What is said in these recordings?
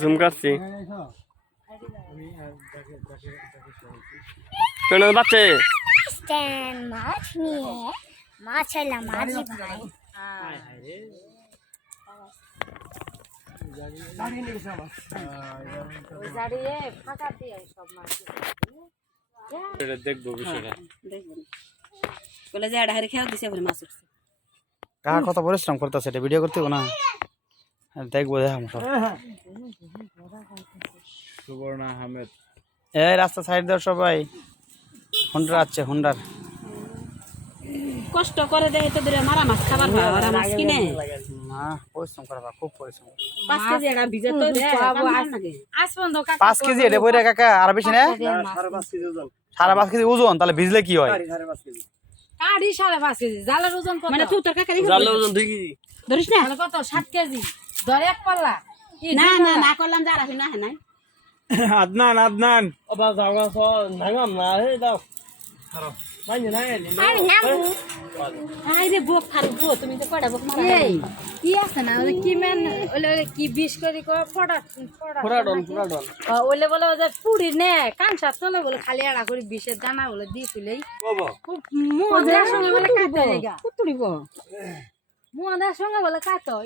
zoom করছি কোন বাচ্চা স্ট্যান্ড মাছ নিয়ে মাছ হইলাম মাঝি ভাই দেখবো বিষয়টা বলে যে আড়াহারি খেয়াল দিছে বলে মাছ উঠছে কাকা কত পরিশ্রম করতেছে এটা ভিডিও করতে না দেখবো দেখাম সব সুবর্ণ আহমেদ এই রাস্তা সাইড দাও সবাই হুন্ডার আছে হুন্ডার কষ্ট করে দেয় তো দূরে মারা মাছ খাবার ভাই ওরা মাছ কিনে না পরিশ্রম করা খুব পরিশ্রম 5 কেজি এটা ভিজে তো দে আজ বন্ধ 5 কেজি এটা বইরা কাকা আর বেশি না 5.5 কেজি ওজন তাহলে ভিজলে কি হয় কাড়ি 5.5 কেজি জালের ওজন কত মানে তুই তোর কাকা জালের ওজন 2 কেজি ধরিস না মানে কত 7 কেজি ধর এক পাল্লা না না না করলাম যা রাখি না হ্যাঁ আদনান ওবা যাওয়া সো নাগাম না হে দাও মানে না আমি নামু আই রে বক খার গো তুমি তো কড়া বক মারা এই কি আছে না ওই কি মান ওলে কি বিষ করে কো পুরাডন ওলে বলে যে পুরি নে কাঁচা চলে বলে খালি আড়া করে বিষের দানা বলে দিছিলেই বাবা মুয়াদার সঙ্গে বলে কাটতে লাগা কুতুড়িব মুয়াদার সঙ্গে বলে কাটো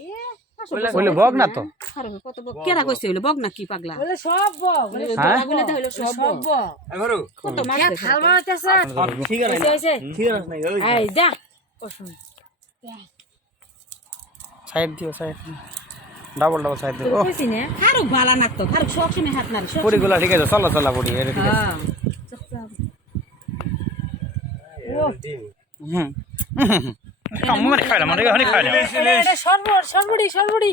বলে বক না তো আরে কত বক কেরা কইছে হইলো বক না কি পাগলা বলে সব বলে হ্যাঁ বলে তো হইলো সব সব এবারো কত মাছ এক খাল মারতেছে ঠিক আছে ঠিক আছে এই যা কসুন সাইড দিও সাইড ডাবল সাইড দিও ও কইছি না খারুক ভালা নাকতো খারুক সব সময় হাত নাড়ি সব পুরিগুলা ঠিক আছে চলা চলা পুরি এটা ঠিক আছে হুম কামুরে খাইলাম মানে অনেক খাইলাম এটা সরবড়ি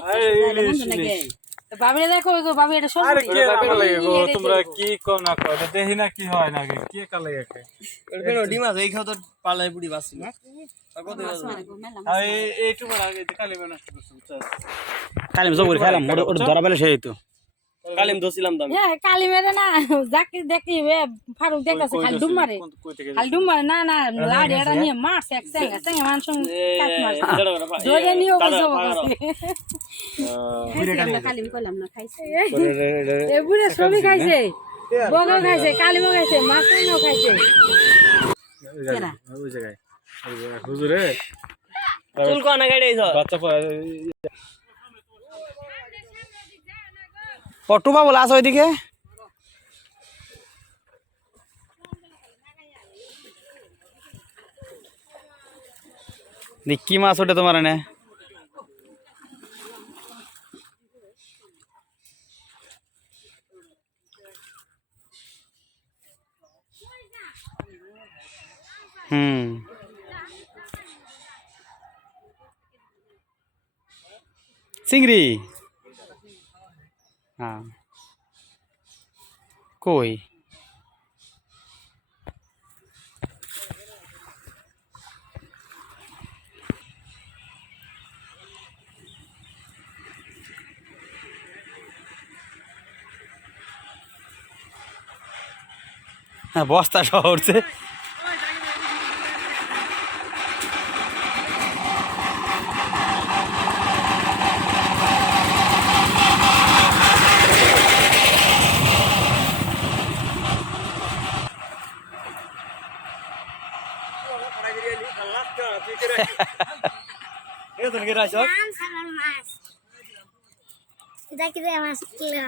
বাবিরে দেখো গো বাবি এটা আরে সরবড়ি কে কালা লাগে গো তোমরা কি কও না কও এটা দেখি না কি হয় না কে কালা লাগে কেন ডিমাস এই খাও তো পালাই পুরি বাসি না কত আই এইটু বড় আগে কালি বানাস কালিম জবর খাইলাম ওর ধরা বেলে সেই তো কালিম দছিলাম দাম হ্যাঁ কালি মেরে না যাকে দেখি ফারুক দেখতেছে খালি ডুম মারে না না লাড়ি এটা নিয়ে মারছে এক সঙ্গে মানুষ কাট মারছে ধরে নিও বলছো আমরা কালিম কইলাম না খাইছে এগুলো সবই খাইছে বগা খাইছে কালিমও খাইছে মাছও খাইছে কেরা ওই জায়গায় হুজুরে চুল কো না গাড়ি আইছো বাচ্চা পটুবা বলে আসো ওইদিকে কি মাছ ওটা তোমার এনে চিংড়ি হ্যাঁ কই হ্যাঁ বস্তা সহ উঠছে এ তো গেরাছ নাম সালাম মাছ দেখি দে মাছ কিলো